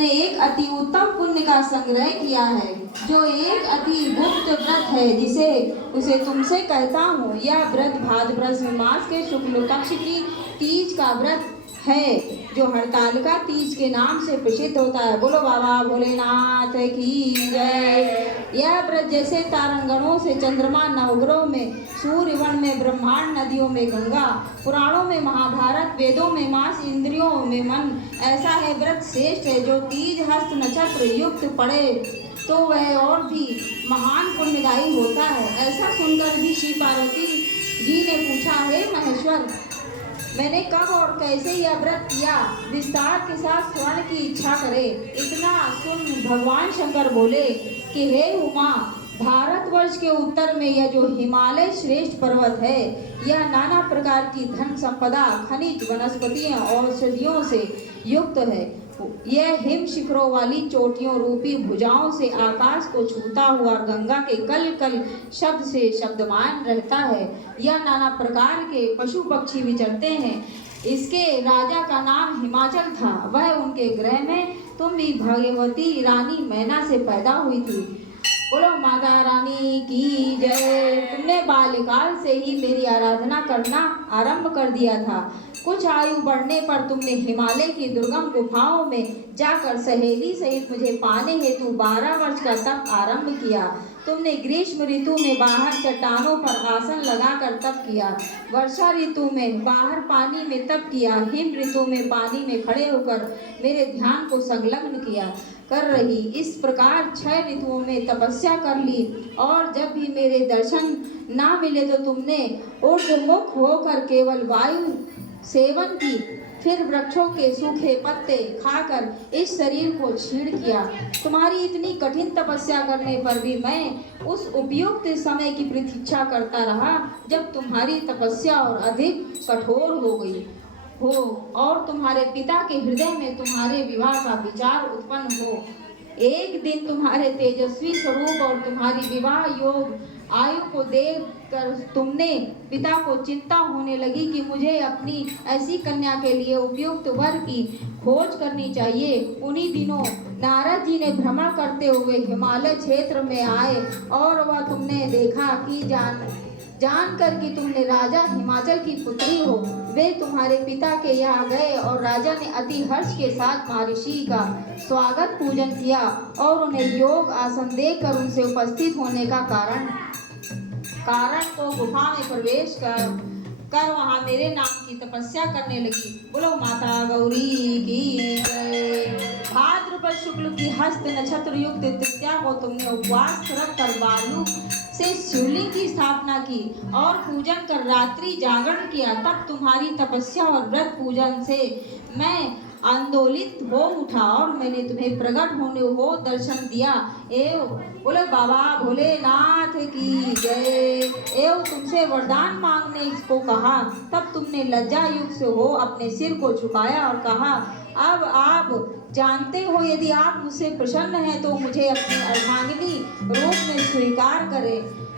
तुमने एक अति उत्तम पुण्य का संग्रह किया है, जो एक अति गुप्त व्रत है, उसे तुमसे कहता हूँ। यह व्रत भाद्रपद मास के शुक्ल पक्ष की तीज का व्रत है, जो हरतालिका तीज के नाम से प्रसिद्ध होता है। बोलो बाबा भोलेनाथ की जय। यह व्रत जैसे तारंगणों से चंद्रमा, नवग्रहों में सूर्यवन में ब्रह्मांड, नदियों में गंगा, पुराणों में महाभारत, वेदों में मास, इंद्रियों में मन, ऐसा है व्रत श्रेष्ठ है। जो तीज हस्त नक्षत्र युक्त पड़े तो वह और भी महान पुण्यदायी होता है। ऐसा सुनकर भी श्री पार्वती जी ने पूछा, हे महेश्वर, मैंने कब और कैसे यह व्रत किया, विस्तार के साथ स्वर्ण की इच्छा करे। इतना सुन भगवान शंकर बोले कि हे उमा, भारतवर्ष के उत्तर में यह जो हिमालय श्रेष्ठ पर्वत है, यह नाना प्रकार की धन संपदा, खनिज, वनस्पतियों, औषधियों से युक्त है। यह हिम शिखरों वाली चोटियों रूपी भुजाओं से आकाश को छूता हुआ गंगा के कल कल शब्द से शब्दमान रहता है। यह नाना प्रकार के पशु पक्षी विचरते हैं। इसके राजा का नाम हिमाचल था। वह उनके गृह में तुम भी भगवती रानी मैना से पैदा हुई थी। बोलो माता रानी की जय। तुमने बाल्यकाल से ही मेरी आराधना करना आरंभ कर दिया था। कुछ आयु बढ़ने पर तुमने हिमालय की दुर्गम गुफाओं में जाकर सहेली सहित मुझे पाने हेतु 12 वर्ष का तप आरंभ किया। तुमने ग्रीष्म ऋतु में बाहर चट्टानों पर आसन लगाकर तप किया, वर्षा ऋतु में बाहर पानी में तप किया, हिम ऋतु में पानी में खड़े होकर मेरे ध्यान को संलग्न किया कर रही। इस प्रकार 6 ऋतुओं में तपस्या कर ली। और जब भी मेरे दर्शन ना मिले तो तुमने ऊर्ध्वमुख होकर केवल वायु सेवन की, फिर वृक्षों के सूखे पत्ते खाकर इस शरीर को क्षीण किया। तुम्हारी इतनी कठिन तपस्या करने पर भी मैं उस उपयुक्त समय की प्रतीक्षा करता रहा जब तुम्हारी तपस्या और अधिक कठोर हो गई हो और तुम्हारे पिता के हृदय में तुम्हारे विवाह का विचार उत्पन्न हो। एक दिन तुम्हारे तेजस्वी स्वरूप और तुम्हारी विवाह योग आयु को देखकर तुमने पिता को चिंता होने लगी कि मुझे अपनी ऐसी कन्या के लिए उपयुक्त वर की खोज करनी चाहिए। उन्हीं दिनों नारद जी ने भ्रमण करते हुए हिमालय क्षेत्र में आए और वह तुमने देखा कि जानकर कि तुमने राजा हिमाचल की पुत्री हो। वे तुम्हारे पिता के यहाँ गए और राजा ने अति हर्ष के साथ महर्षि का स्वागत पूजन किया और उन्हें योग आसन देकर उनसे उपस्थित होने का कारण तो गुफा में प्रवेश कर वहाँ मेरे नाम की तपस्या करने लगी। बोलो माता गौरी की जय। भाद्रपद शुक्ल की हस्त नक्षत्र युक्त तृतीया को तुमने उपवास रख कर बालू से शिवलिंग की स्थापना की और पूजन कर रात्रि जागरण किया। तब तुम्हारी तपस्या और व्रत पूजन से मैं आंदोलित हो उठा और मैंने तुम्हें प्रकट होने हो दर्शन दिया। बोले बाबा भोलेनाथ की जय। तुमसे वरदान मांगने को कहा। तब तुमने लज्जा युक्त से हो अपने सिर को झुकाया और कहा, अब आप जानते हो यदि आप मुझसे प्रसन्न हैं तो मुझे अपनी अर्धांगिनी रूप में स्वीकार करें।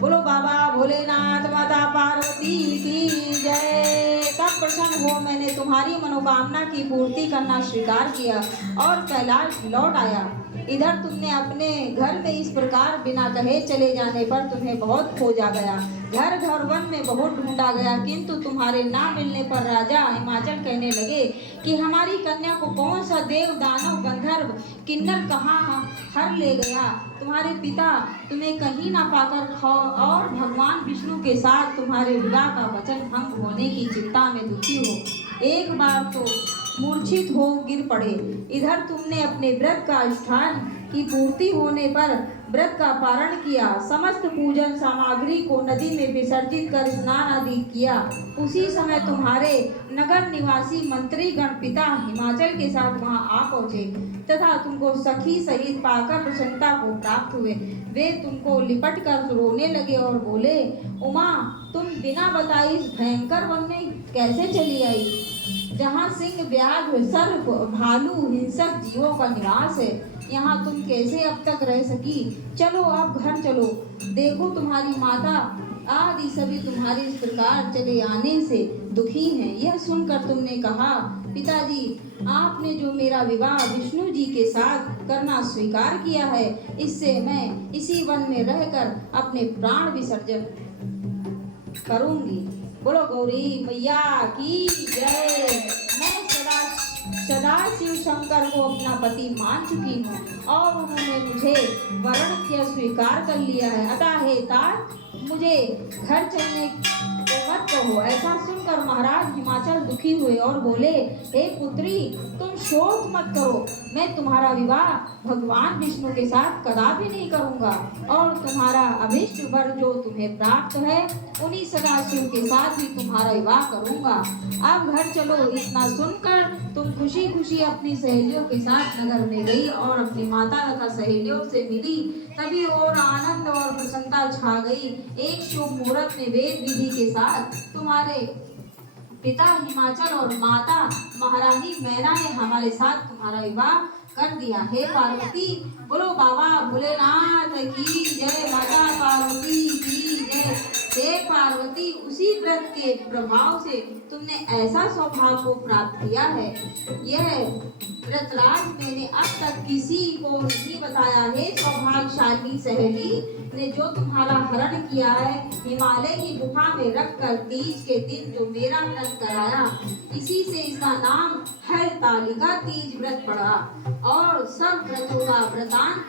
बोलो बाबा भोलेनाथ माता पार्वती की जय। तब प्रसन्न हो मैंने तुम्हारी मनोकामना की पूर्ति करना स्वीकार किया और कैलाश लौट आया। इधर तुमने अपने घर में इस प्रकार बिना कहे चले जाने पर तुम्हें बहुत खोजा गया। घर घर वन में बहुत ढूंढा गया, किंतु तुम्हारे ना मिलने पर राजा हिमाचल कहने लगे कि हमारी कन्या को कौन सा देव, दानव, गंधर्व, किन्नर कहाँ हर ले गया। तुम्हारे पिता तुम्हें कहीं ना पाकर और भगवान विष्णु के साथ तुम्हारे विवाह का वचन भंग होने की चिंता में दुखी हो एक बार तो मूर्छित हो गिर पड़े। इधर तुमने अपने व्रत का अनुष्ठान की पूर्ति होने पर व्रत का पारण किया, समस्त पूजन सामग्री को नदी में विसर्जित कर स्नान आदि किया। उसी समय तुम्हारे नगर निवासी मंत्री गण पिता हिमाचल के साथ वहां आ पहुंचे तथा तुमको सखी सहित पाकर प्रसन्नता को प्राप्त हुए। वे तुमको लिपट कर रोने लगे और बोले, उमा, तुम बिना बताए इस भयंकर वन में कैसे चली आई? जहाँ सिंह व्याघ्र सर्प भालू हिंसक जीवों का निवास है, यहाँ तुम कैसे अब तक रह सकी? चलो अब घर चलो, देखो तुम्हारी माता आदि सभी तुम्हारे इस प्रकार चले आने से दुखी हैं। यह सुनकर तुमने कहा, पिताजी आपने जो मेरा विवाह विष्णु जी के साथ करना स्वीकार किया है, इससे मैं इसी वन में रहकर अपने प्राण विसर्जन करूंगी। बोलो गौरी मैया की जय। मैं सदा शिव शंकर को अपना पति मान चुकी हूँ और उन्होंने मुझे वरण किया स्वीकार कर लिया है, अतः हे तात मुझे घर चलने को मत कहो। ऐसा सुनकर महाराज हिमाचल दुखी हुए और बोले, हे पुत्री तुम शोक मत करो, मैं तुम्हारा विवाह भगवान विष्णु के साथ कदापि नहीं करूंगा और तुम्हारा अभिष्ट वर जो तुम्हें प्राप्त है उन्हीं सदाशिव के साथ ही तुम्हारा विवाह करूंगा। अब घर चलो। इतना सुनकर तुम खुशी खुशी अपनी सहेलियों के साथ नगर में गई और अपनी माता तथा सहेलियों से मिली। तभी और आनंद और प्रसन्नता छा गई। एक शुभ मुहूर्त में वेद विधि के साथ तुम्हारे पिता हिमाचल और माता महारानी मैना ने हमारे साथ तुम्हारा विवाह कर दिया। हे पार्वती बोलो बाबा भोलेनाथ की जय, माता पार्वती की जय। हे पार्वती उसी व्रत के प्रभाव से तुमने ऐसा सौभाग्य को प्राप्त किया है, यह व्रतराज मैंने अब तक किसी को नहीं बताया। हे सौभाग्यशाली सहेली ने जो तुम्हारा हरण किया है, हिमालय की गुफा में रखकर तीज के दिन जो मेरा व्रत कराया, इसी से इसका नाम हरतालिका तीज व्रत पड़ा और सब व्रतों का व्रतांत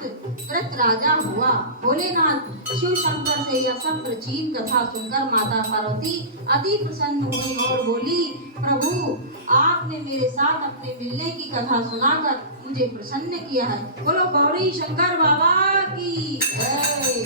व्रत राजा हुआ। भोलेनाथ शिव शंकर से यह सब प्राचीन कथा सुनकर माता पार्वती अति प्रसन्न हुई और बोली, प्रभु आपने मेरे साथ अपने मिलने की कथा सुनाकर मुझे प्रसन्न किया है। बोलो गौरी शंकर बाबा की जय।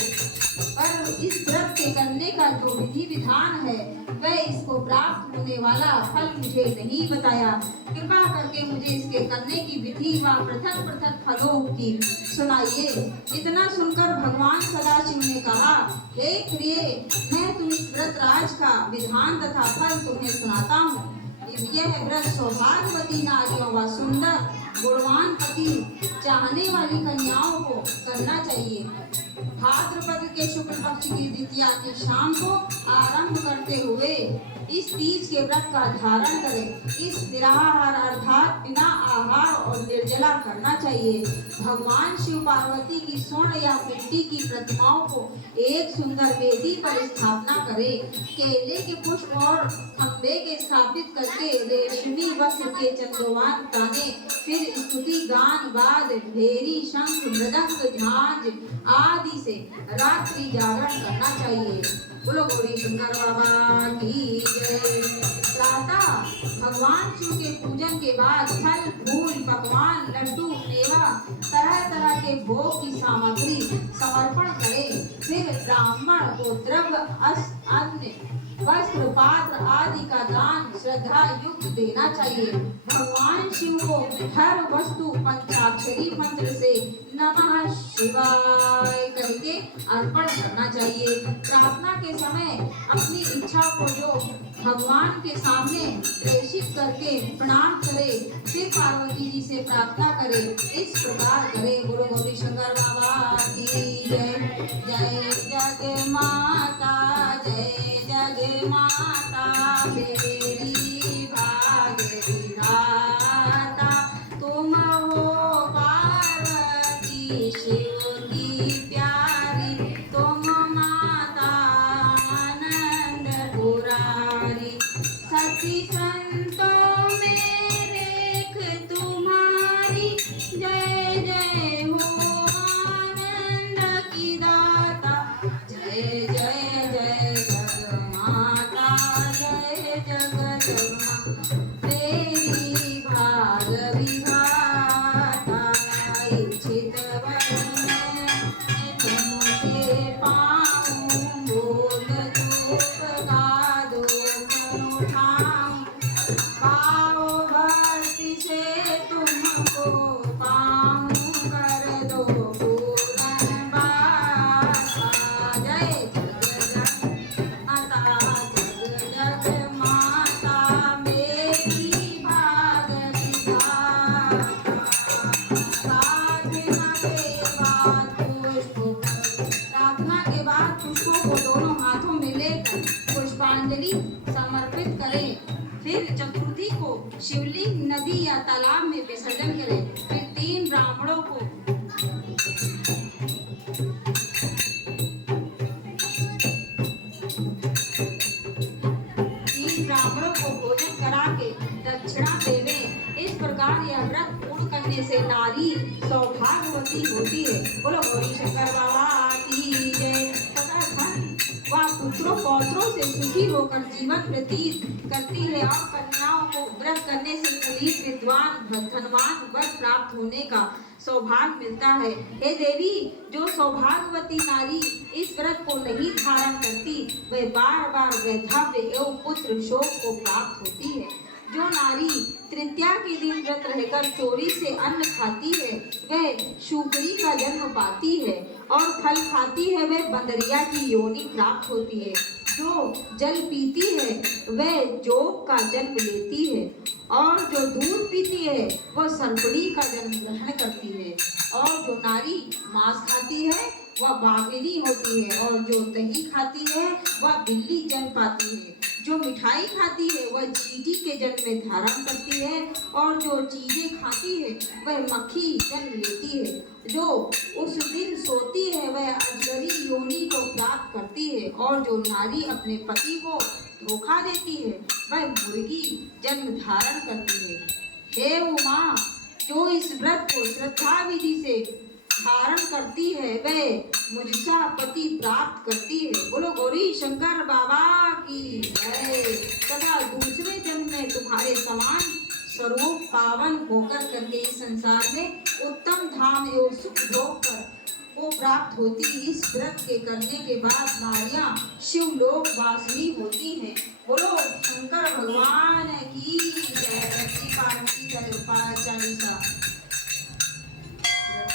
पर इस व्रत के करने का जो विधि विधान है वह इसको प्राप्त होने वाला फल मुझे नहीं बताया। कृपा करके मुझे इसके करने की विधि व पृथक पृथक फलों की सुनाइए। इतना सुनकर भगवान सदाशिव ने कहा, हे प्रिय मैं तुम इस व्रत राज का विधान तथा फल तुम्हें सुनाता हूँ। यह व्रत सौभाग्यवती नारियों व सुंदर गुणवान पति चाहने वाली कन्याओं को करना चाहिए। भाद्रपद के शुक्ल पक्ष की द्वितीया की शाम को आरंभ करते हुए इस तीज के व्रत का धारण करें। इस निराहार अर्थात बिना आहार और निर्जला करना चाहिए। भगवान शिव पार्वती की स्वर्ण या मिट्टी की प्रतिमाओं को एक सुंदर वेदी पर स्थापना करें। केले के पुष्प और खंबे के स्थापित करके रेशमी वस्त्र के चंद्रवान ताने, फिर स्तुति गान वाद भेरी शंख मृदंग झांझ आदि से रात्रि जागरण करना चाहिए। बोलो गौरी शंकर बाबा की जय। प्रातः भगवान शिव के पूजन के बाद फल फूल पकवान लड्डू मेवा तरह तरह के भोग की सामग्री समर्पण करें। फिर ब्राह्मण को द्रव्य अन्न वस्त्र पात्र आदि का दान श्रद्धा युक्त देना चाहिए। भगवान शिव को हर वस्तु पंचाक्षरी मंत्र से नमः शिवाय करके अर्पण करना चाहिए। प्रार्थना के समय अपनी इच्छा को जो भगवान के सामने प्रेषित करके प्रणाम करे, फिर पार्वती जी से प्रार्थना करे। इस प्रकार करे। बोलो गौरी शंकर बाबा की जय। जय जग माता जय जग माता मेरी भाग विधाता, तुम हो पार्वती शिव की प्यारी, तुम माता आनंद पुरारी। सती संतों में रेख तुम्हारी, जय जय हो आनंद की दाता। अर्थी को शिवलिंग, नदी या तालाब में विसर्जन करें। फिर 3 ब्राह्मणों को भोजन करा के दक्षिणा देवे। इस प्रकार यह व्रत पूर्ण करने से नारी सौभाग्यवती होती है। बोलो गौरी शंकर बाबा की जय। तथा धन व पुत्रों पौत्रों से सुखी होकर जीवन व्यतीत करती है और कन्याओं को व्रत करने से पुनीत, विद्वान, धनवान वर प्राप्त होने का सौभाग्य मिलता है। हे देवी, जो सौभाग्यवती नारी इस व्रत को नहीं धारण करती वह बार बार वैधव्य एवं पुत्र शोक को प्राप्त होती है। जो नारी तृतीया के दिन व्रत रहकर चोरी से अन्न खाती है वह शूकरी का जन्म पाती है, और फल खाती है वह बंदरिया की योनि प्राप्त होती है। जो जल पीती है वह जोग का जन्म लेती है, और जो दूध पीती है वह सर्पणी का जन्म ग्रहण करती है। और जो नारी मांस खाती है वह बाघिनी होती है, और जो दही खाती है वह बिल्ली जन्म पाती है। जो मिठाई खाती है वह चींटी के जन्म में धारण करती है, और जो चीजें खाती है वह मक्खी जन्म लेती है। जो उस दिन सोती है वह अजगरी योनि को प्राप्त करती है, और जो नारी अपने पति को धोखा देती है वह मुर्गी जन्म धारण करती है। हे उमा, जो इस व्रत को श्रद्धा विधि से धारण करती है वह मुझसा पति प्राप्त करती है। बोलो गौरी शंकर बाबा की जय। तथा दूसरे जन्म में तुम्हारे समान स्वरूप पावन होकर करके इस संसार में उत्तम धाम एवं सुख भोग कर को प्राप्त होती। इस व्रत के करने के बाद नारियां शिवलोक वासिनी होती हैं। बोलो शंकर भगवान की जय। पार्वती का 5 चालीसा।